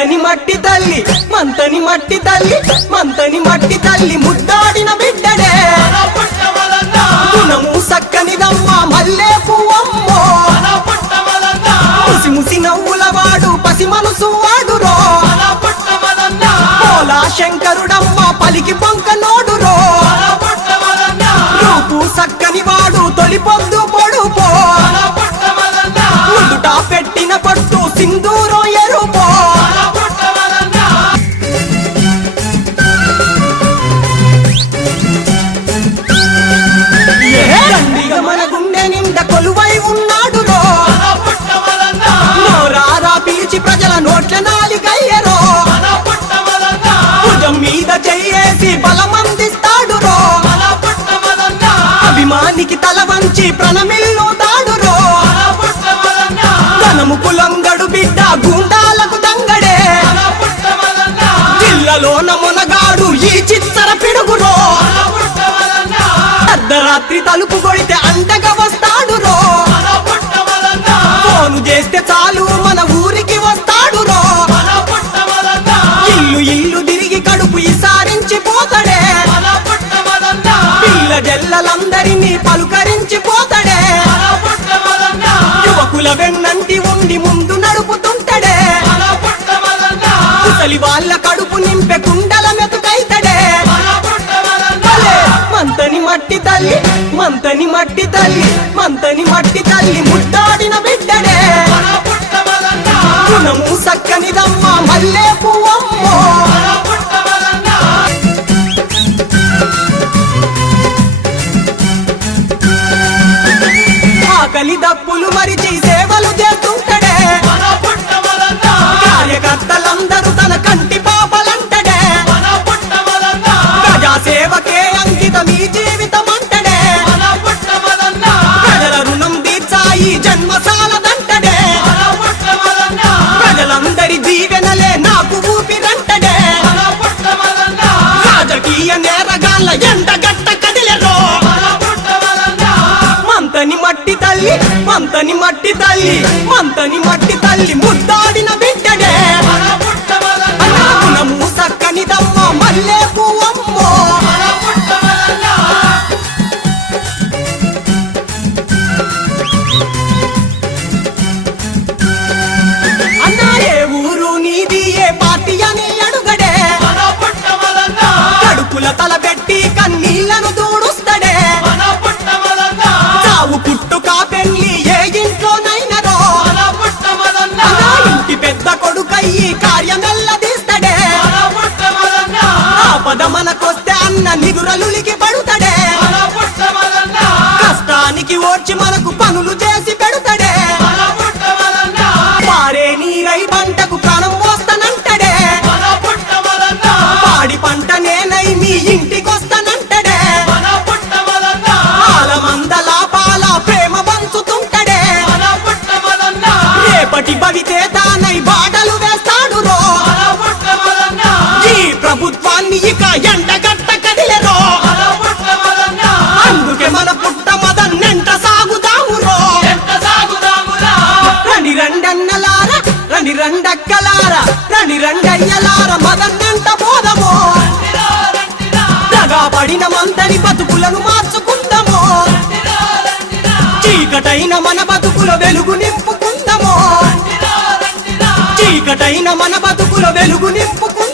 మంతని మట్టి తల్లి మంతని మట్టి తల్లి మంతని మట్టి తల్లి ముద్దాడిన బిడ్డడే గుణము సక్కనిదమ్మ మల్లె పువ్వమ్మో ముసి ముసి నవ్వుల వాడు పసి మనసు వాడురో పోలా శంకరుడమ్మ పలికి పొంక నోడురో రూపు సక్కని వాడు తొలి పొద్దు పొడుపో నుదుట పెట్టిన పట్టు సింధూరో ఎరుపో దండిగా మన గుండె నిండా కొలువై ఉన్నాడు రో నోరారా పిలిచి ప్రజల నోట్ల నాలిగయ్యరో భుజం మీద చెయ్యేసి బలమందిస్తాడు రో అభిమానికి తల వంచి ప్రణమిల్లుతాడు రో ధనము కులంగడు బిడ్డ గుండాలకు దంగడే జిల్లాలోన మునగాడు ఈ చిత్తర పిడుగురో అర్ధరాత్రి తలుపు కొడితే అంటగా వస్తాడు రో ఫోను చేస్తే చాలు మన ఊరికి వస్తాడు రో ఇల్లు ఇల్లు తిరిగి కడుపు ఇసారించి పోతాడే పిల్ల జల్లలందరినీ పలుకరించి పోతాడే యువకుల వెన్నంటి ఉండి ముందు నడుపుతుంటాడే ముసలి వాళ్ళ కడుపు నింపే కుండల మెతుకైతడే మంతని మట్టి తల్లి మంతని మట్టి తల్లి మంతని మట్టి తల్లి ముద్దాడిన బిడ్డడే గుణము సక్కనిదమ్మ మల్లె పువ్వమ్మో ఆకలి దప్పులు మరిచి సేవలు చేస్తుంటడే కార్యకర్తలందరూ తన కంటి పాపలంటడే ప్రజా సేవకే అంకితం ఈ జీవితం అంటడే ప్రజల రుణం తీర్చాయి జన్మసాలదంటడే ప్రజలందరి దీవెనలే నాకు ఊపిరంటడే రాజకీయ నేరగాళ్ళ ఎండగట్ట కదిలెరో మంతని మట్టి తల్లి మంతని మట్టి తల్లి మంతని మట్టి తల్లి ముద్దాడిన బిడ్డడే గుణము సక్కనిదమ్మ మల్లె పువ్వమ్మో అన్నా ఏ ఊరు నీది ఏ పార్టీ అని అడుగడే కడుపుల తల పెట్టి కన్నీళ్లను దూడుస్తాడే చావు పుట్టుక పెళ్లి ఏ ఇంట్లోనైనరో ఇంటి పెద్ద కొడుకయ్యి కార్యమెల్లదీస్తాడే ఆపద మనకొస్తే అన్న నిదురలులికి పడుతాడే కష్టానికి ఓర్చి మనకు పనులు చేసి పెడతాడే పారే నీరై పంటకు ప్రాణం పోస్తానంటడే పాడి పంట నేనై మీ ఇంటికొస్తానంటడే పాల మందల పాల ప్రేమ పంచుతుంటడే రేపటి భవితే తానై బాటలు వేస్తాడు రో ఈ ప్రభుత్వాన్ని ఇక ఎండగట్ట కదిలెరో అందుకే మన పుట్ట మదన్నెంట సాగుదాము రో రండి రండన్నలార రండి రండక్కలార రండి రండయ్యలార మదన్నెంట పోదమో దగా పడిన మంతని బతుకులను మార్చుకుందామో చీకటైన మన బతుకుల వెలుగు నింపుకుందామో చీకటైన మన బతుకుల వెలుగు నింపుకుందామో